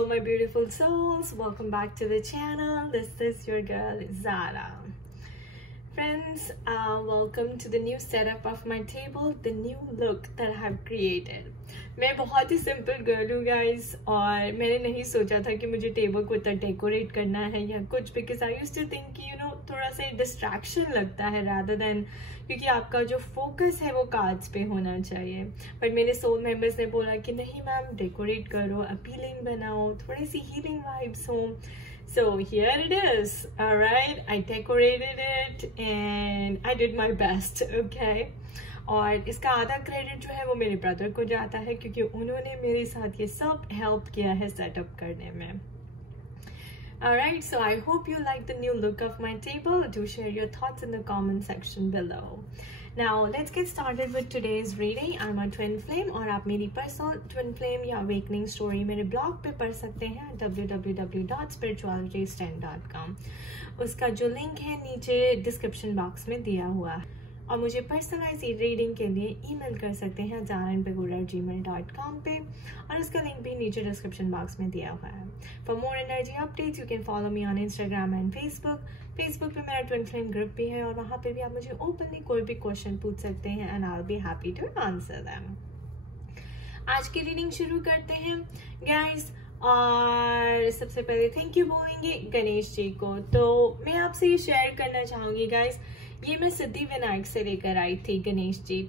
Hello my beautiful souls, welcome back to the channel. This is your girl Zara. Friends, welcome to the new setup of my table, the new look that I have created. मैं बहुत ही simple girl हूँ guys, और मैंने नहीं सोचा था कि मुझे टेबल को इतना डेकोरेट करना है या कुछ, because I used to think कि थोड़ा सा डिस्ट्रैक्शन लगता है रादर देन, क्योंकि आपका जो फोकस है वो कार्ड्स पे होना चाहिए. बट मेरे सोल मेंबर्स ने बोला कि नहीं मैम, डेकोरेट करो, अपीलिंग बनाओ, थोड़ी सी हीलिंग वाइब्स हो. So here it is, all right. I decorated it and I did my best, okay. और इसका आधा क्रेडिट जो है वो मेरे ब्रदर को जाता है, क्योंकि उन्होंने मेरे साथ ये सब हेल्प किया है सेटअप करने में. Alright, so I hope you like the new look of my table. Do share your thoughts in the comment section below. Now let's get started with today's reading. I'm a twin flame, और आप मेरी personal twin flame या awakening story मेरे blog पे पढ़ सकते हैं www.spiritualitystand.com. उसका जो लिंक है नीचे डिस्क्रिप्शन बॉक्स में दिया हुआ है, और मुझे पर्सनलाइज रीडिंग के लिए ईमेल कर सकते हैं zaranpegura@gmail.com पे, और उसका लिंक भी नीचे डिस्क्रिप्शन बॉक्स में दिया हुआ है. For more energy updates you can follow me on Instagram and Facebook. Facebook पे मेरा ट्विन फ्लेम ग्रुप भी है, और वहाँ पे भी आप मुझे ओपनली कोई भी क्वेश्चन पूछ सकते हैं and I will be happy to answer them. आज की रीडिंग शुरू करते हैं गाइस, और सबसे पहले थैंक यू बोलेंगे गणेश जी को. तो मैं आपसे ये शेयर करना चाहूंगी गाइस, ये मैं सिद्धिविनायक से लेकर आई थी गणेश जी,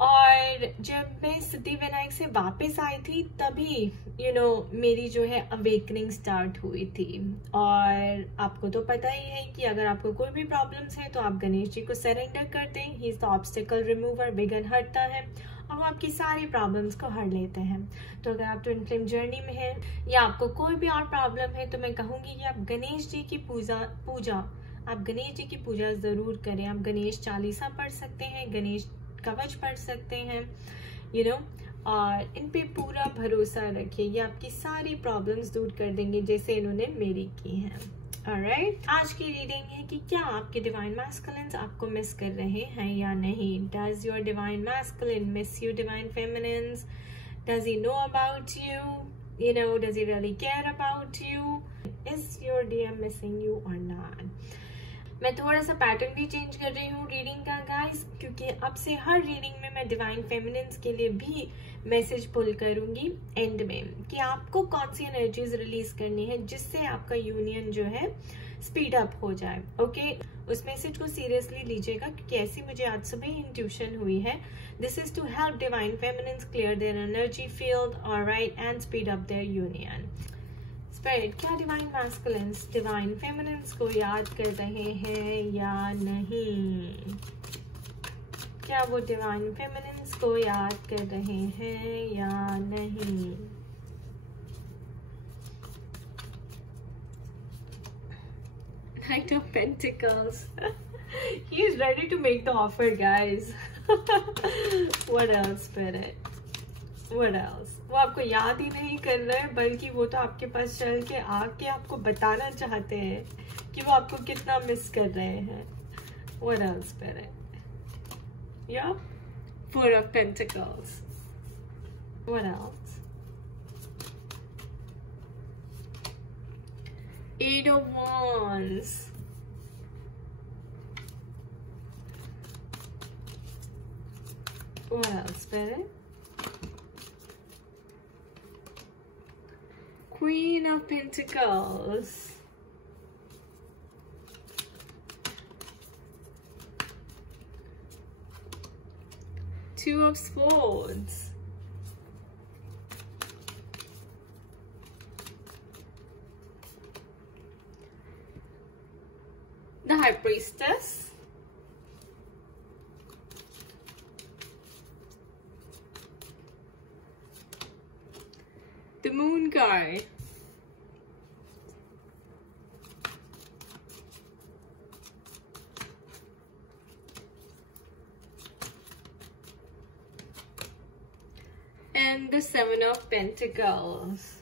और जब मैं सिद्धिविनायक से वापस आई थी तभी मेरी जो है अवेकनिंग स्टार्ट हुई थी. और आपको तो पता ही है कि अगर आपको कोई भी प्रॉब्लम्स है तो आप गणेश जी को सरेंडर कर दें. He is the obstacle remover, विघ्न हरता है, और वो आपकी सारी प्रॉब्लम्स को हर लेते हैं. तो अगर आप ट्विन फ्लेम जर्नी में हैं या आपको कोई भी और प्रॉब्लम है, तो मैं कहूँगी कि आप गणेश जी की पूजा जरूर करें. आप गणेश चालीसा पढ़ सकते हैं, गणेश कवच पढ़ सकते हैं, और इन पे पूरा भरोसा रखिए. ये आपकी सारी प्रॉब्लम्स दूर कर देंगे, जैसे इन्होंने मेरी की हैं. ऑलराइट, आज की रीडिंग है कि क्या आपके डिवाइन मैस्कुलिन्स आपको मिस कर रहे हैं या नहीं. Does your divine masculine miss you divine feminines? Does he know about you? Does he really care about you? Is your DM missing you और नॉट? मैं थोड़ा सा पैटर्न भी चेंज कर रही हूँ रीडिंग का गाइस, क्योंकि अब से हर रीडिंग में मैं डिवाइन फेमिनिन्स के लिए भी मैसेज पुल करूंगी एंड में, कि आपको कौन सी एनर्जीज रिलीज करनी है जिससे आपका यूनियन जो है स्पीड अप हो जाए. ओके, उस मैसेज को सीरियसली लीजिएगा, क्योंकि ऐसी मुझे आज सुबह इंट्यूशन हुई है. This is to help divine feminines clear their energy field, alright, and speed up their union. Spirit, क्या डिवाइन मैस्कुलिन्स डिवाइन फेमिनिन्स को याद कर रहे हैं या नहीं? क्या वो डिवाइन फेमिनिन्स को याद कर रहे हैं या नहीं? Knight of Pentacles. He is ready to make the offer, guys. What else, Spirit? What else? वो आपको याद ही नहीं कर रहे हैं, बल्कि वो तो आपके पास चल के आके आपको बताना चाहते हैं कि वो आपको कितना मिस कर रहे हैं. What else, Spirit? Yeah? Four of Pentacles. What else? Eight of Wands. What else, Spirit? Queen of Pentacles. Two of Swords. The High Priestess. The Moon card. And the Seven of Pentacles.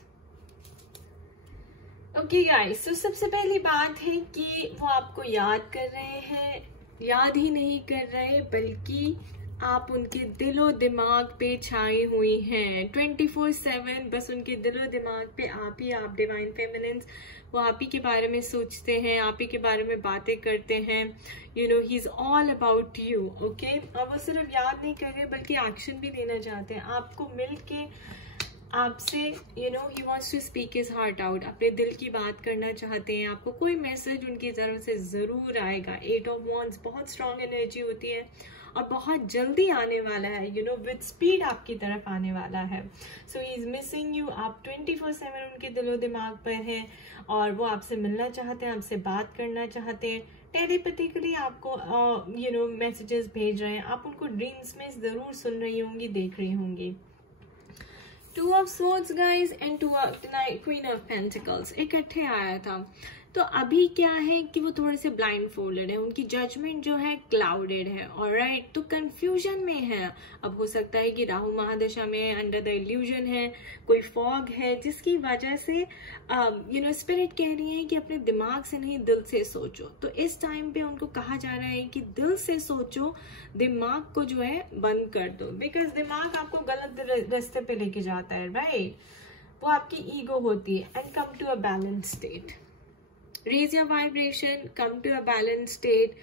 Okay guys, तो सबसे पहली बात है कि वो आपको याद कर रहे हैं, याद ही नहीं कर रहे बल्कि आप उनके दिलो दिमाग पे छाई हुई हैं 24/7। बस उनके दिलो दिमाग पे आप डिवाइन फेमिनिन्स, वो आप ही के बारे में सोचते हैं, आप ही के बारे में बातें करते हैं। You know he is all about you, okay. और वो सिर्फ याद नहीं कर रहे बल्कि एक्शन भी लेना चाहते हैं आपको मिल के आपसे। You know he wants to speak his heart out, अपने दिल की बात करना चाहते हैं। आपको कोई मैसेज उनकी तरफ से जरूर आएगा। 8 ऑफ वॉन्ड्स बहुत स्ट्रॉन्ग एनर्जी होती है और बहुत जल्दी आने वाला है, यू नो विद स्पीड आपकी तरफ आने वाला है। सो ही इज मिसिंग यू। आप 24/7 उनके दिलो दिमाग पर हैं और वो आपसे मिलना चाहते हैं, आपसे बात करना चाहते हैं। टेलीपैथिकली आपको यू नो मैसेजेस भेज रहे हैं। आप उनको ड्रीम्स में जरूर सुन रही होंगी, देख रही होंगी। 2 of swords guys and queen of pentacles इकट्ठे आया था। तो अभी क्या है कि वो थोड़े से ब्लाइंड फोल्डेड है, उनकी जजमेंट जो है क्लाउडेड है, ऑलराइट। तो कंफ्यूजन में है। अब हो सकता है कि राहु महादशा में अंडर द इल्यूजन है, कोई फॉग है, जिसकी वजह से यू नो स्पिरिट कह रही है कि अपने दिमाग से नहीं दिल से सोचो। तो इस टाइम पे उनको कहा जा रहा है कि दिल से सोचो, दिमाग को जो है बंद कर दो, बिकॉज दिमाग आपको गलत रास्ते पे लेके जाता है, राइट। वो आपकी ईगो होती है। And come to a balance state, raise your vibration, come to a balance state.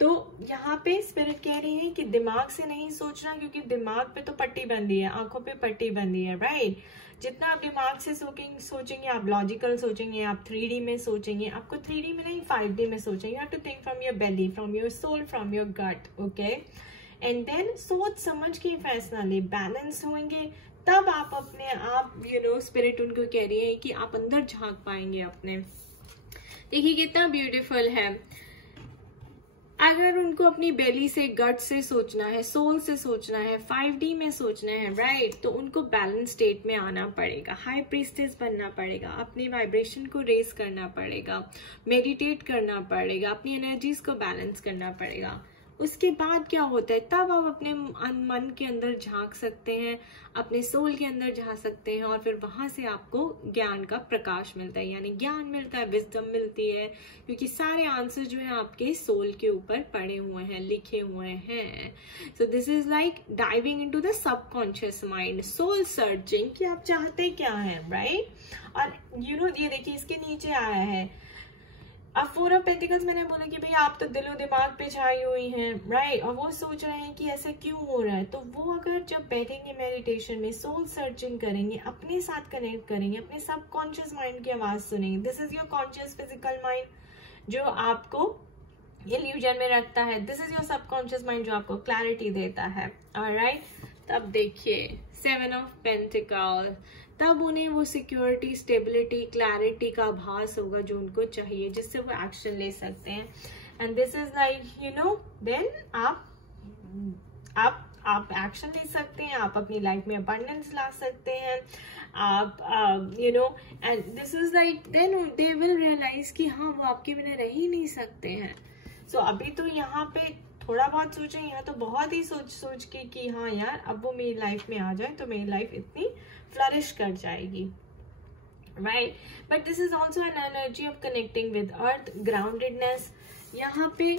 तो यहाँ पे स्पिरिट कह रही है कि दिमाग से नहीं सोचना, क्योंकि दिमाग पे तो पट्टी बंधी है, आंखों पे पट्टी बंधी है, राइट। जितना आप दिमाग से सोचेंगे, आप लॉजिकल सोचेंगे, आप 3D में सोचेंगे। आपको 3D में नहीं 5D में सोचेंगे। You have to think from your belly, from your soul, from your gut, okay. And then सोच समझ के फैसला ले, बैलेंस होंगे तब आप अपने आप यू नो स्पिरिट उनको कह रही है कि आप अंदर झांक पाएंगे अपने। देखिए कितना ब्यूटीफुल है। अगर उनको अपनी बेली से, गट से सोचना है, सोल से सोचना है, 5D में सोचना है, राइट, तो उनको बैलेंस स्टेट में आना पड़ेगा, हाई प्रीस्टेस बनना पड़ेगा, अपनी वाइब्रेशन को रेज करना पड़ेगा, मेडिटेट करना पड़ेगा, अपनी एनर्जीज को बैलेंस करना पड़ेगा। उसके बाद क्या होता है, तब आप अपने मन के अंदर झांक सकते हैं, अपने सोल के अंदर झांक सकते हैं और फिर वहां से आपको ज्ञान का प्रकाश मिलता है, यानी ज्ञान मिलता है, विजडम मिलती है, क्योंकि सारे आंसर जो है आपके सोल के ऊपर पड़े हुए हैं, लिखे हुए हैं। So this is like diving into the subconscious mind, soul searching कि आप चाहते क्या हैं, राइट। और यू नो ये देखिए इसके नीचे आया है अब 4 ऑफ पेंटिकल्स। मैंने बोला कि भाई आप तो दिलो दिमाग पे छाई हुई हैं, राइट, और वो सोच रहे हैं कि ऐसा क्यों हो रहा है। तो वो अगर जब बैठेंगे मेडिटेशन में, सोल सर्चिंग करेंगे, अपने साथ कनेक्ट करेंगे, अपने सबकॉन्शियस माइंड की आवाज सुनेंगे। This is your conscious physical mind जो आपको इल्यूजन में रखता है। This is your subconscious mind जो आपको क्लैरिटी देता है, ऑलराइट। तब देखिए 7 ऑफ पेंटिकल्स, तब उन्हें वो सिक्योरिटी, स्टेबिलिटी, क्लैरिटी का आभास होगा जो उनको चाहिए, जिससे वो एक्शन ले सकते हैं। And this is like you know then आप एक्शन ले सकते हैं, आप अपनी लाइफ में अबंडेंस ला सकते हैं, आप you know and this is like then they will realise कि हाँ वो आपके बिना रह ही नहीं सकते हैं। सो अभी तो यहाँ पे थोड़ा बहुत सोचें, यहाँ तो बहुत ही सोच के कि हाँ यार अब वो मेरी लाइफ में आ जाए तो मेरी लाइफ इतनी फ्लरिश कर जाएगी, right. But this is also an energy of connecting with earth, groundedness. यहाँ पे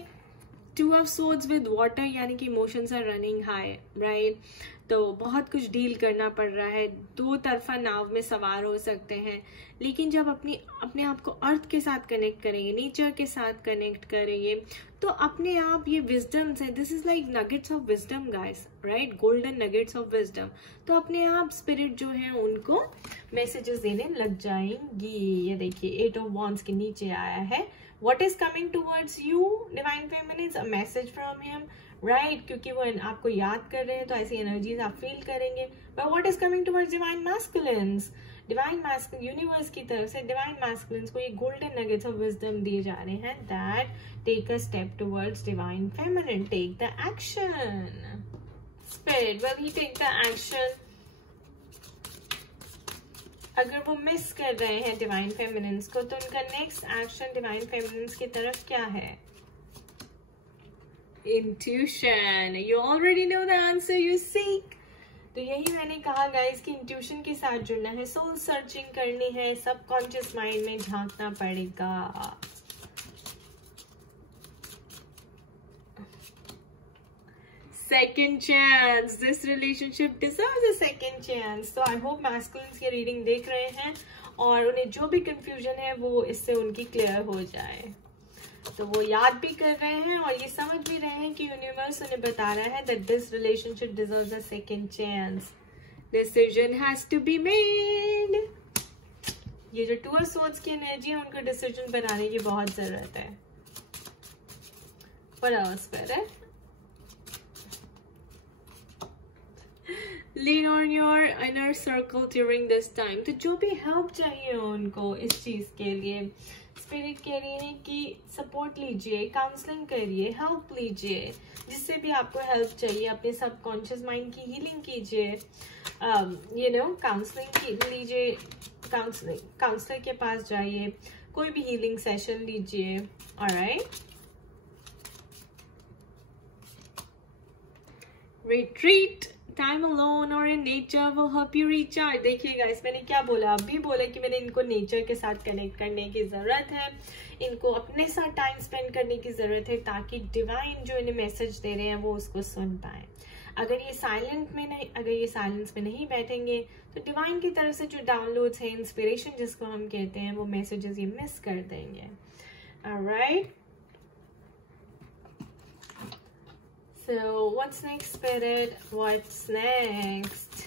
2 ऑफ सोर्ड्स विद वाटर, यानी कि emotions are running high, right. तो बहुत कुछ डील करना पड़ रहा है, 2 तरफा नाव में सवार हो सकते हैं। लेकिन जब अपने आप को अर्थ के साथ कनेक्ट करेंगे, नेचर के साथ कनेक्ट करेंगे, तो अपने आप ये विजडम है। This is like nuggets of wisdom guys, right, golden nuggets of wisdom. तो अपने आप स्पिरिट जो है उनको मैसेजेस देने लग जाएंगी। ये देखिए 8 ऑफ वॉन्ड्स के नीचे आया है, what is coming towards you divine feminines, a message from him, right, क्योंकि वो आपको याद कर रहे हैं तो ऐसी एनर्जीज आप फील करेंगे। but what is coming towards divine masculines, divine masculine universe की तरफ से डिवाइन मैस्कुलिन्स को ये गोल्डन नगेट्स ऑफ विजडम दिए जा रहे हैं, that take a step towards divine feminine, take the action. Spirit will he take the action. अगर वो मिस कर रहे हैं डिवाइन फेमिनिन्स को तो उनका नेक्स्ट एक्शन डिवाइन फेमिनिन्स की तरफ क्या है? Intuition. You already know the answer you seek. तो यही मैंने कहा गाइस कि इंट्यूशन के साथ जुड़ना है, सोल सर्चिंग करनी है, सबकॉन्शियस माइंड में झांकना पड़ेगा। second chance. This relationship deserves a second chance. So I hope masculines की रीडिंग देख रहे हैं और उन्हें जो भी कंफ्यूजन है वो इससे उनकी क्लियर हो जाए. तो वो याद भी कर रहे हैं और ये समझ भी रहे हैं कि यूनिवर्स उन्हें बता रहा है that this relationship deserves a second chance. Decision has to be made. ये जो टू ऑफ सोर्ड्स की एनर्जी है उनको डिसीजन बनाने की बहुत जरूरत है. What else, Spirit? Lean on your inner circle during this time. तो जो भी हेल्प चाहिए उनको इस चीज के लिए, स्पिरिट कह रही है कि सपोर्ट लीजिए, काउंसलिंग करिए, हेल्प लीजिए, जिससे भी आपको हेल्प चाहिए. अपने सबकॉन्शियस माइंड की हीलिंग कीजिए, काउंसलिंग लीजिए, काउंसलर के पास जाइए, कोई भी हीलिंग सेशन लीजिए. Alright. Retreat, time alone or in nature will help you recharge. देखिएगा इस मैंने क्या बोला, अभी बोला कि मैंने इनको नेचर के साथ कनेक्ट करने की जरूरत है, इनको अपने साथ टाइम स्पेंड करने की जरूरत है ताकि डिवाइन जो इन्हें मैसेज दे रहे हैं वो उसको सुन पाए. अगर ये साइलेंस में नहीं बैठेंगे तो डिवाइन की तरफ से जो डाउनलोड्स है, इंस्पिरेशन जिसको हम कहते हैं, वो मैसेजेस ये मिस कर देंगे. Alright. So what's next, Spirit? What's next?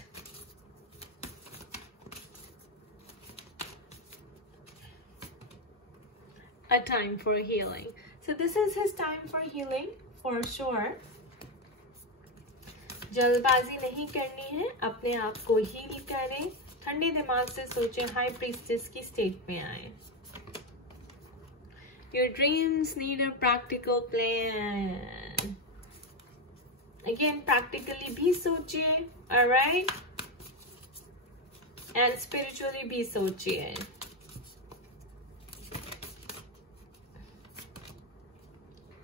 A time for healing. So this is his time for healing for sure. जल्दबाजी नहीं करनी है, अपने आप को हील करें, ठंडे दिमाग से सोचें, हाई प्रीस्टेस की स्टेट में आए. Your dreams need a practical plan. Again, practically भी सोचिए, alright, and spiritually भी सोचिए.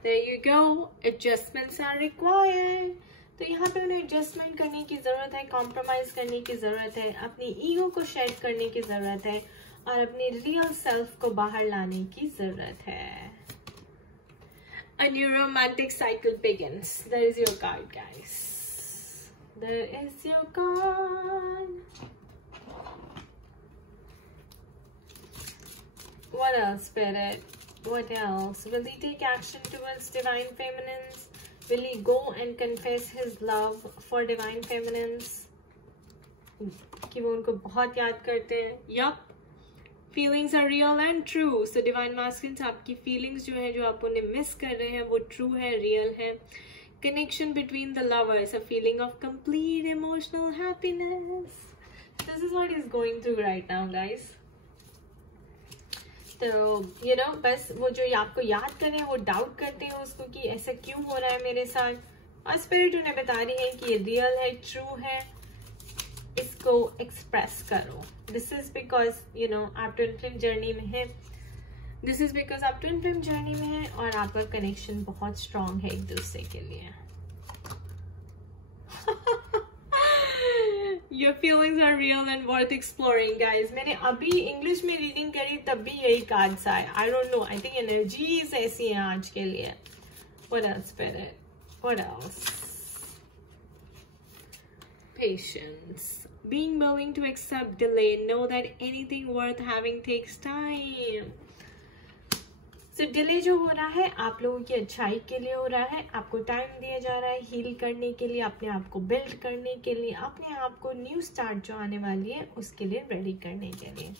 There you go. Adjustments are required. तो यहाँ पे उन्हें एडजस्टमेंट करने की जरूरत है, कॉम्प्रोमाइज करने की जरूरत है, अपनी ईगो को शेड करने की जरूरत है और अपनी रियल सेल्फ को बाहर लाने की जरूरत है. A new romantic cycle begins. There is your card, guys. There is your card. What else, Spirit? What else? Will he take action towards divine feminines? Will he go and confess his love for divine feminines? कि वो उनको बहुत याद करते हैं. Yup. Feelings are real and true. So divine masculines, आपकी feelings जो है, जो आप उन्हें miss कर रहे हैं, वो true है, real है. Connection between the lovers, a feeling of complete emotional happiness. This is what he's going through right now, guys. तो बस वो जो आपको याद करें, वो डाउट करते हैं उसको कि ऐसा क्यों हो रहा है मेरे साथ, और स्पिरिट उन्हें बता रही है कि ये रियल है, ट्रू है, इसको एक्सप्रेस करो. दिस इज बिकॉज आप ट्विन फ्लेम जर्नी में है. दिस इज बिकॉज आप ट्विन फ्लेम जर्नी में है और आपका कनेक्शन बहुत स्ट्रांग है एक दूसरे के लिए. Your feelings are real and worth exploring, guys. मैंने अभी इंग्लिश में रीडिंग करी तब भी यही कार्ड्स आए. I don't know. I think energies ऐसी हैं आज के लिए. What else, Spirit? What else? Patience. Being willing to accept delay. Know that anything worth having takes time. So delay जो हो रहा है आप लोगों की अच्छाई के लिए हो रहा है. आपको टाइम दिया जा रहा है हील करने के लिए, अपने आप को बिल्ड करने के लिए, अपने आप को न्यू स्टार्ट जो आने वाली है उसके लिए रेडी करने के लिए.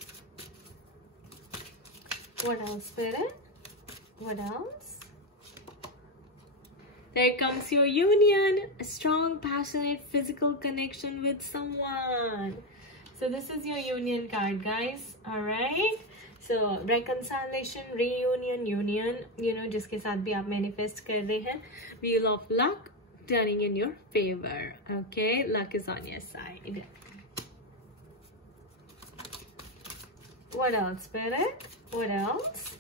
What else, Spirit? What else? There comes your union, a strong, passionate, physical connection with someone. So this is your union card, guys. All right. So reconciliation, reunion, union, जिसके साथ भी आप manifest कर रहे हैं. Wheel of luck turning in your favor. Okay, luck is on your side. What else, Spirit? What else?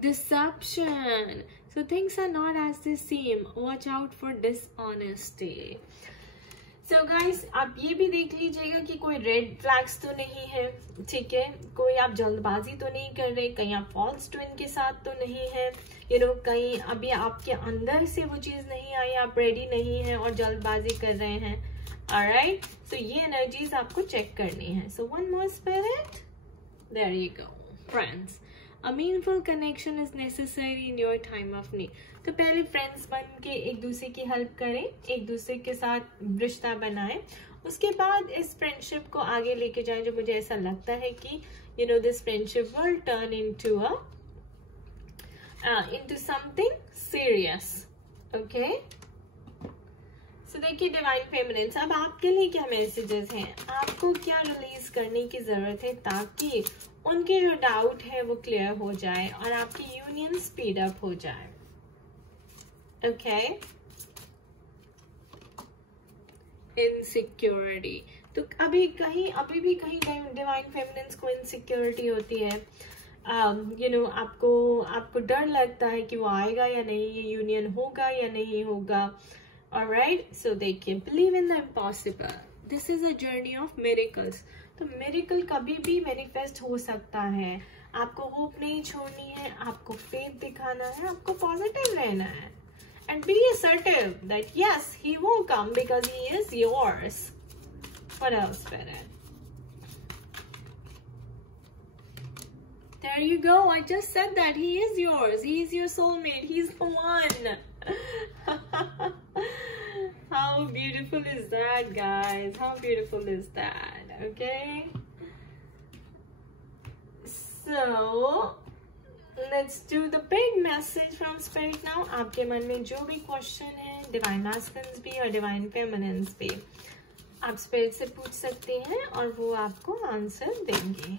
Deception. So things are not as they seem. Watch out for dishonesty. So guys, आप ये भी देख लीजिएगा कि कोई red flags तो नहीं है, ठीक है, कोई आप जल्दबाजी तो नहीं कर रहे, कहीं आप फॉल्स ट्विन के साथ तो नहीं है, कहीं अभी आपके अंदर से वो चीज नहीं आई, आप रेडी नहीं है और जल्दबाजी कर रहे हैं। ऑलराइट, सो ये एनर्जीज आपको चेक करनी है। So one more spirit, there you go friends, a meaningful connection is necessary in your time of need. तो पहले फ्रेंड्स बन के एक दूसरे की हेल्प करें, एक दूसरे के साथ रिश्ता बनाएं, उसके बाद इस फ्रेंडशिप को आगे लेके जाएं, जो मुझे ऐसा लगता है कि this friendship will turn into something serious. Okay, so देखिए डिवाइन फेमिनिन्स, अब आपके लिए क्या मैसेजेस हैं, आपको क्या रिलीज करने की जरूरत है ताकि उनके जो डाउट है वो क्लियर हो जाए और आपकी यूनियन स्पीड अप हो जाए। ओके, इनसिक्योरिटी, तो अभी भी कहीं डिवाइन फेमिनिन्स को इनसिक्योरिटी होती है। आपको डर लगता है कि वो आएगा या नहीं, ये यूनियन होगा या नहीं होगा। ऑलराइट, सो देखिए, believe in the impossible, this is a journey of miracles. तो मिरेकल कभी भी मैनिफेस्ट हो सकता है। आपको होप नहीं छोड़नी है, आपको फेथ दिखाना है, आपको पॉजिटिव रहना है and be assertive that yes, he will come because he is yours. What else, Spirit? There you go, I just said that he is yours, he is your soulmate, he's the one. How beautiful is that, guys? How beautiful is that? Okay, so let's do the big message from spirit now. आपके मन में जो भी question है, divine masculines भी और divine feminines भी, आप स्पिरिट से पूछ सकते हैं और वो आपको आंसर देंगे।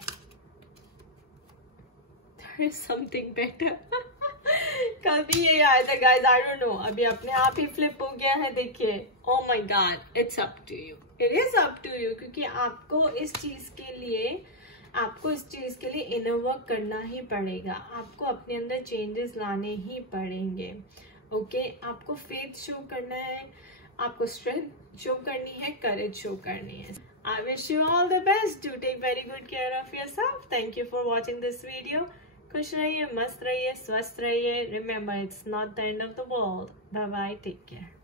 There is something better. कल भी ये आया था गाइस, आई डोंट नो, अभी अपने आप ही फ्लिप हो गया है। देखिए, oh my god, it's up to you, it is up to you, क्योंकि आपको इस चीज के लिए इनर वर्क करना ही पड़ेगा, आपको अपने अंदर चेंजेस लाने ही पड़ेंगे। ओके, आपको फेथ शो करना है, आपको स्ट्रेंथ शो करनी है, करेज शो करनी है। I wish you all the best, do take very good care of yourself. Thank you for watching this video. खुश रहिए, मस्त रहिए, स्वस्थ रहिए। Remember, it's not the end of the world. Bye bye, take care.